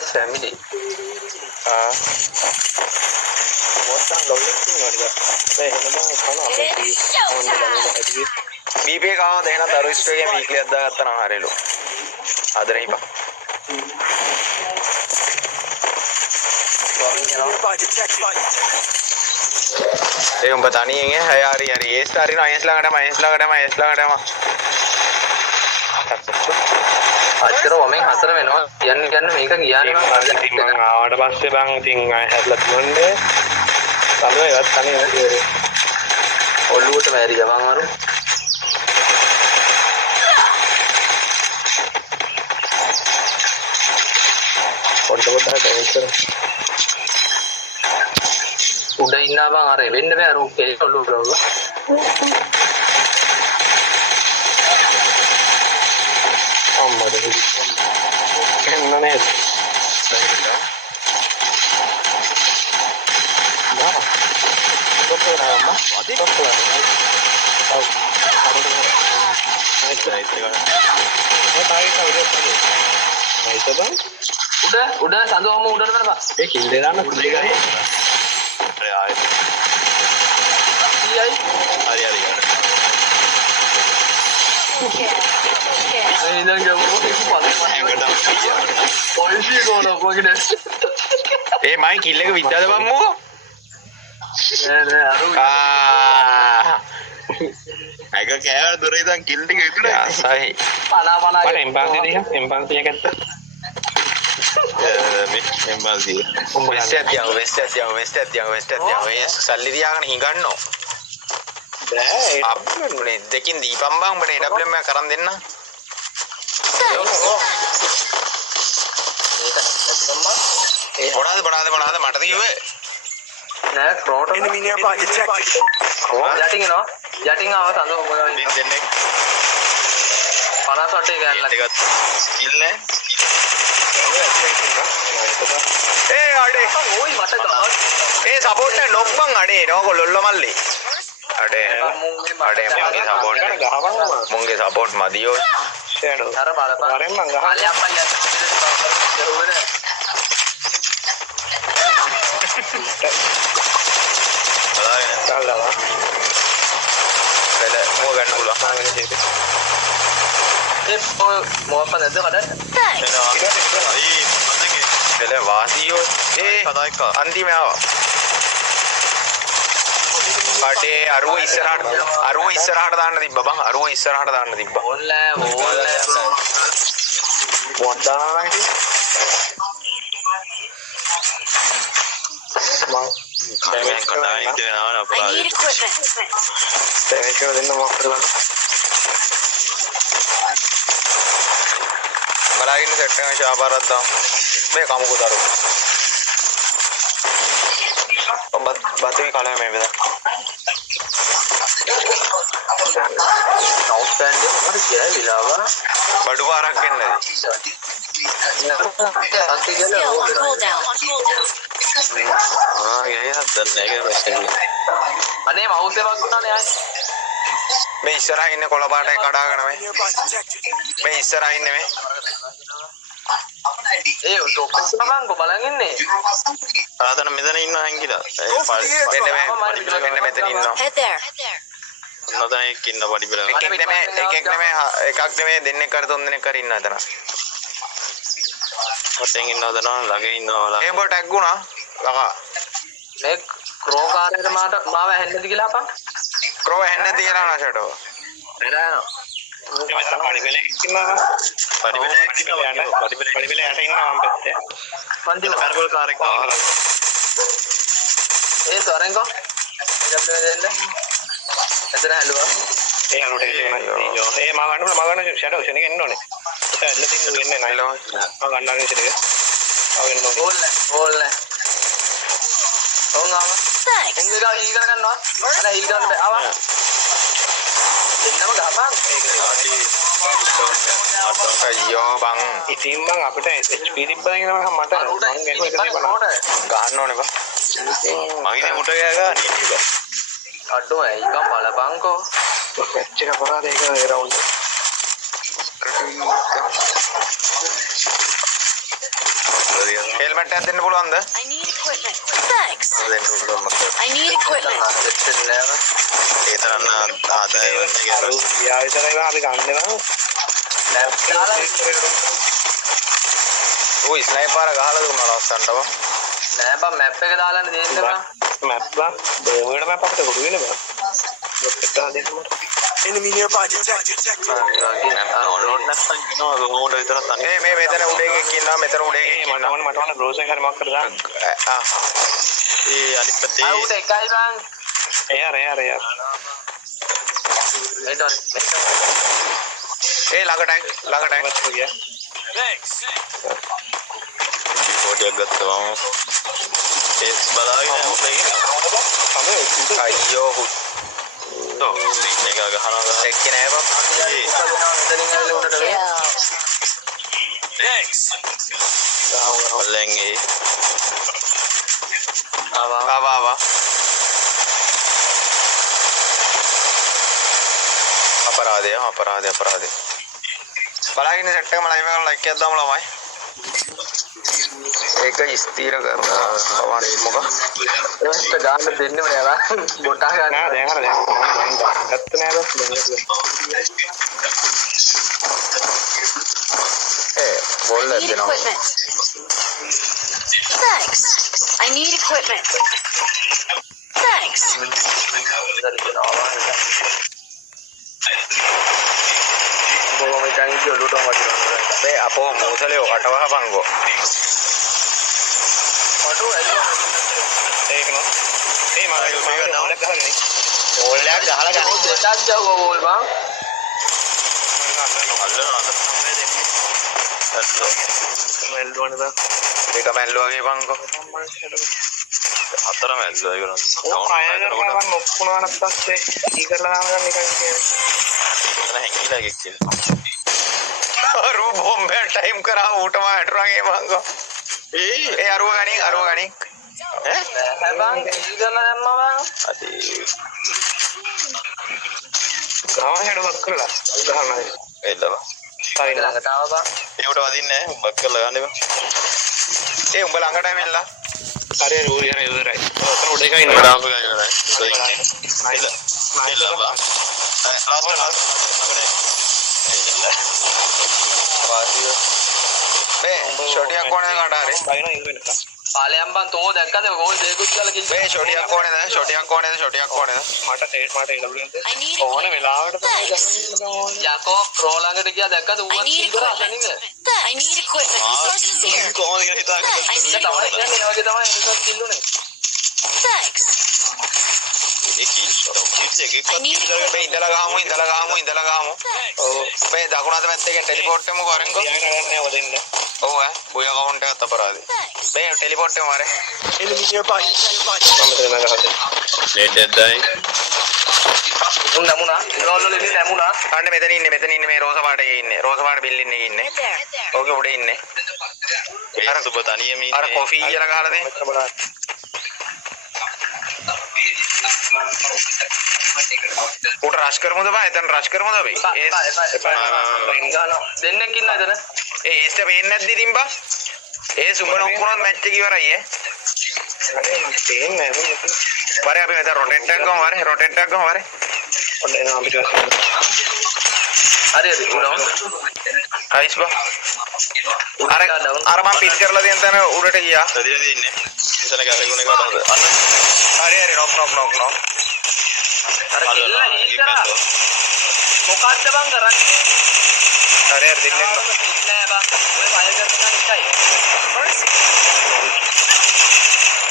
family. BP गाँव देखना तारो इस पे के वीकली अद्दा करता ना हारे लो आदर नहीं पा ये हम बता नहीं है यार ये स्टारी ना ये लगा डे मा आज करो हमें हसर में ना यान मेरे का यान में आवाज़ बात से बांग थिंग आई हैव लग मंडे सामने यार सामने यार ओल्ड तो मेरी जमा मारो और तो बता दो सर उड़ा इन्ना बांग आ रहे वेन्ने में आरो के ओल्ड ब्रोगा अम्मा दे कितना ने ना तो क्या है अम्मा तो क्या है अब नहीं उड़ा सांदो हम उड़ा ना बा एक हिंदे ना खुलेगा ये अरे यार ये आई अरे इधर क्या वो पॉलिसी कौन है कोई नहीं ए माई किले के विद्या दे बम्मू नहीं आरो आएगा क्या यार दूर इधर किल टिक इतना सही पाना पर एम्पाथी दिया एम्पाथी क्या कहता एम्पाथी वेस्ट ये सल्ली दिया kan hinganno आप बने लेकिन दीपम बांग बने डबल में करन देना बड़ा दे मट दी हुए नहीं फ्रॉड enemy nearby detected जटिंग आवाज सांदो हम देने पाना शॉट गया लगा किल ने ए अडे ओई मत कर ए सपोर्ट ने नॉक बंग अडे नॉक लोल्लो मल्ली अडे मुंगे सपोर्ट मदियो शेडो अरे बाला अरे मंगा आले अपन यार हुए ने चल रहा पहले वो गन बोला ये मो अपन दे kada पहले वासियो ए अंधी में आओ अडे अरुव इස්සරහට දාන්න තිබ්බ බං අරුව ඉස්සරහට දාන්න තිබ්බ ඕල්ලා වොඩ් දානවා නම් මම ඩැමේජ් කරනවා කියනවා අපරාධ ඩැමේජ් කරලා දෙන්න මොකක්ද බලන්න බලාගෙන සෙට් එකෙන් ශාපාරක් දාමු මේ කමුකෝ දරු බතුයි කලම මේ බෙදා outstanding हमारे क्या है इलावा बड़ू आरक के नहीं हाँ यही है दन्ने के वैसे अने माउस से बात करना यार मैं इस तरह इन्हें कोला बाटे कड़ा करना मैं इस तरह इन्हें में ए डॉक्टर साहब को බලන් ඉන්නේ ආතන මෙතන ඉන්න හැංගිලා මෙන්න මෙතන ඉන්නවා නෝතන එක්ක ඉන්න පඩි බල එකක් නෙමෙයි දෙන්නෙක් කර තුන් දෙනෙක් කර ඉන්නවා එතන මතෙන් ඉන්නවද නෝ ළඟ ඉන්නවා ඒ බෝ ටැග් වුණා ලකා මේ ක්‍රෝ කාර්යයට මාව ඇහෙන්නද කියලා අපන් ක්‍රෝ ඇහෙන්නද කියලා නැෂටෝ එරාන පඩි බල ඉන්නවා පඩි බල යට ඉන්නවා මම පැත්තේ පන්ති පර්පල් කාර් එක අහලා ඒ සොරෙන්කෝ එදම් දෙන්න එතන ඇලුවා ඒ අරෝට එනවා ඒ මම ගන්න ෂැඩෝ ෂෙන් එක එන්න ඕනේ ඒක ඇල්ල තින්න වෙන්නේ නැහැ මම ගන්නාගෙන ෂෙන් එක ආවෙන්න ඕනේ ඕල්ල ඕන් ආව එංගලා හීල් කර ගන්නවා අර හීල් කරන්න බෑ ආවා එන්නම ගහපන් අයියෝ බං ඉතින් බං අපිට HP තිබ්බද කියලා මම මට මං ගහුවා එක තිබ්බා ගහන්න ඕනේ බං මගේ උට ගෑ ගන්න අඩෝ ඒක බලපංකෝ මැච් එක පරාද ඒක රවුන්ඩ් හෙල්මට් එකක් දෙන්න පුළුවන්ද? I need equipment. Thanks. දෙන්න පුළුවන් මට. I need equipment. ඒ තරම් ආදාය වෙන්නේ කියලා. යා විතරයි අපි ගන්නවා. ඔය ස්නයිපර් ගහලා දුන්නා ලස්සනටම. නෑ බං මැප් එක දාලානේ දෙන්න බං. මැප් බා බෝවේට මැප් අපිට කොහොමද වෙන්නේ බා? දෙන්න දෙන්න. Enemy nearby detected. ඩවුන්ලෝඩ් නැත්නම් ඉනවා කොහොමද විතරක් තනිය. මේ මෙතන උඩ එකක් ඉන්නවා මෙතන උඩ එකක් ඉන්නවා. මට ඕන බ්‍රෝස් එක හරි මොකක් කරද දාන්න. ඒ අනිත් පැත්තේ උඩ එකයි බං. එයාර ඒ ළඟටයි ගියා. ඩිපෝටියක් ගත්තා මම. ඒස් බලාගෙන යන්න අයියෝ හුත්තෝ ස්ටේජ් එක ගහනවා එක්කේ නෑ බං. ඔල්ලෙන්ගේ ආවා අපරාධය බලාගෙන සෙට් එකම ලයිව් එකකට ලයික් එකක් දාමු ළමයි. ඒක ස්ථිර කරනවා සමහර මොකක් ඒත් ගන්න දෙන්නෙම නෑ බං. බොටා ගන්න. නෑ දැන් හර දැන් මම ගත්ත නෑ බස් බෝල් I need දෙනවා. equipment. Thanks. I need equipment. Thanks. බොහොම ඉතින් ඉතින් ඔලුවට වදිනවා. මේ අපෝ මොසලේ කටවහ බංගෝ. පටු ඇල්ලුවා. ඒක නෝ ඒ මම ගහලා ගහගෙන බෝල් එකක් ගහලා ගන්න. දෙකක් ජව්වා බෝල් බං. එල්ලුවනේ බා ඒක මැල්ලුවා වගේ බංගෝ. හතරම ඇල්ලුවා ඒක නෝ. ආයෙත් මම ඔක්කොනවනත් පස්සේ ඊ කරලා දාන්න නිකන් කියන්නේ. හැංගිලා ගිහින්. අරු බොම්බේ ටයිම් කරා ඌටම හැටරගේ මංගෝ. ඒ අරුව ගණි ඈ බං ඉඳලා දැම්මා බං. අදී ගාවහෙඩක් කරලා ගහනවා එල්ලව. හරි ළඟට ආව බං. ඒකට වදින්නේ නැහැ උඹක් කරලා ගන්න බං. ඒ උඹ ළඟට ඇවිල්ලා. හරි හරි ඌ යන ඉවරයි. ඔතන උඩ එකයි ඉන්නවා. ඩාම් එක ගන්න. නයිස් නයිස් බං. මේ ෂොටියක් ඕනේද කාට හරි? බයින ඉවරෙන්න. පාලයන් බං තෝ දැක්කද ගෝල් දෙකකුත් ගාලා කිව්වා. මේ ෂොටියක් ඕනේද? මට EW I need ඕන වෙලාවට තමයි Thanks. යකෝ ප්‍රෝ ළඟට ගියා දැක්කද I ඌවත් need ඉවර අසනින්ද. equipment. I need equipment. Resources here. කොහොමද කියලා හිතාගන්න. I need තවන equipment. කියන්නේ වගේ තමයි එනිසා කිල්ලුනේ. Thanks. ඒ කිල්ස් එකක් I need මේ ඉඳලා ගහමු. ඔව් මේ දකුණත පැත්තේ ටෙලිපෝට් එකම කරන්කෝ. තියාගෙන යන්නේ වදින්න. ඔව් බොය කවුන්ට් එකත් අපරාධයි. Thanks. මේ ටෙලිපෝට් එක මාරේ. Enemy nearby. මම දෙන්න ගහන්නේ. ලේට් එකයි. උන් නමුනා රෝල් වල ඉන්නේ නමුනා. අන්න මෙතන ඉන්නේ මේ රෝස පාට එකේ ඉන්නේ. රෝස පාට බිල්ඩින් එකේ ඉන්නේ. Right there. ඕකේ උඩ ඉන්නේ. අර සුබ තනියම ඉන්නේ. අර කොෆි කියලා ගහලා දෙන්න. උඩ රෂ් කරමුද බා? එතන රෂ් කරමුද අපි? දෙන්නෙක් ඉන්න එතන. ඒ ඒස්ට පේන්නේ නැද්ද ඉතින් බා? ඒ සුබ නොක්කුණොත් මැච් එක ඉවරයි ඈ. තේන්නේ නැහැ. වරේ අපි මෙතන රොටේට් එකක් ගමු වරේ. ඔන්න එනවා අපිට. හරි උනෝ. අයිස් බා. අර මම පිස් කරලා දෙන තැන උඩට ගියා. හරියද ඉන්නේ. එතන ගාලේ ගුණේ කාටද? හරි නොක්. අර කිල්ල හීල් කරා. මොකද්ද බං කරන්නේ? හරි දෙන්නෙක් නෑ බං. ඔය ෆයර් කරන එකයි.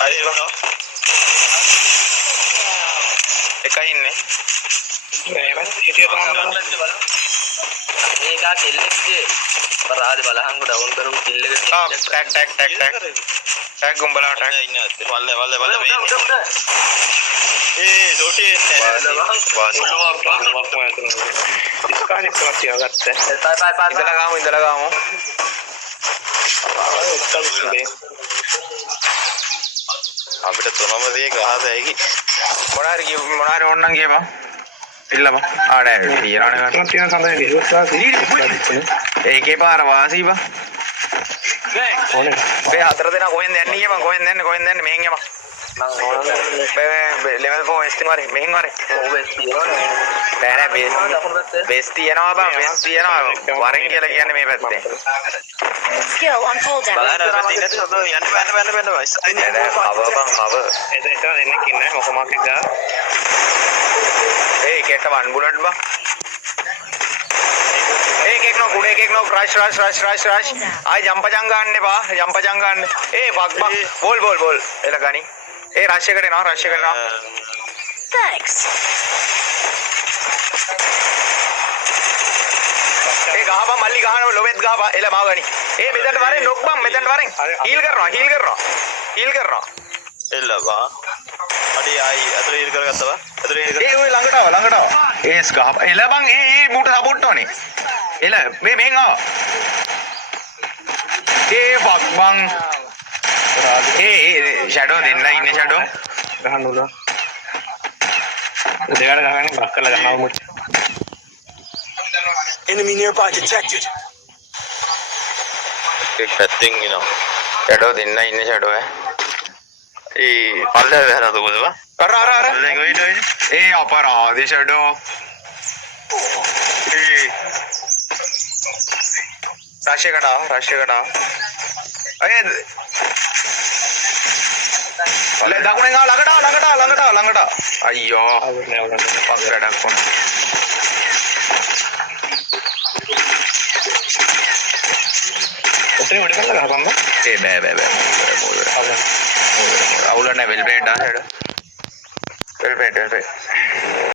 හරි බා. එකයි ඉන්නේ. මේවත් හිතිය තමයි. මේකා කෙල්ලෙක්ගේ පරාද බලහන් ඩවුන් කරු කිල් එක ටැග් උඹලා ටැග් ඉන්නේ වල්ල මේ ඒ ඩොටි එන්නේ ඉස්කානේ ප්‍රතිය ගත්තා. ඉඳලා ගාමු අපිට තුනම දේ ගහද ඇයි මොනාරි ඕන්නම් කියපන් ඉල්ලපන් ආඩේ තියනවනේ තියෙන සඳහන් ඉස්සරහ ඒකේ පාර වාසී බා මේ හතර දෙනා කොහෙන්ද යන්නේ ඊයම කොහෙන්ද යන්නේ මෙහෙන් යම level 4 ST වරේ මෙහෙන් වරේ නෑ බේස් තියනවා බං බේස් තියනවා වරෙන් කියලා කියන්නේ මේ පැත්තේ Skill on cooldown. කව දෙන්නෙක් ඉන්නේ මොකමක් එක ගා ඒ කෙට වන් බුලට් බං एक नो गुड़े एक नो रश आय जंप गන්න එපා ජම්ප ගන්න ඒ බක් බෝල් එල ගනි ඒ රෂ් එකට එනවා Thanks. ඒ ගහපන් මල්ලි ගහනවා ලොවෙත් ගහපන් එල මාව ගනි ඒ මෙතනට වරෙන් නොක් බං මෙතනට වරෙන් හීල් කරනවා එල බා අඩි ආයි අතර හීල් කරගත්තා අතර හීල් ඒ ඔය ළඟට ආව ඒස් ගහපන් එල බං ඒ මූට සපෝට් ඕනේ එල මේ මෙහෙන් ආව ඒ බක් බං ඒ ෂැඩෝ දෙන්න ඉන්නේ ෂැඩෝ ගහන්න උලා දෙකට ගහන්නේ බක් කරලා ගන්නවා මුත් Enemy nearby detected. එක් පැත්තෙන් එනවා ෂැඩෝ දෙන්න ඉන්නේ ෂැඩෝ ඒ පල්ලෙ වැහලා දුවද අර ඒ අපරාධ ෂැඩෝ ඒ රෂ් එකට ආව අය දකුණෙන් ආව ළඟට අයියෝ පගරඩක් කොන ඔතන වැඩ කරලා ගහපන් බං ඒ බෑ අවුල නැහැ වෙල් බ්‍රේඩ් දාන්න හෙඩ වෙල් බ්‍රේඩ්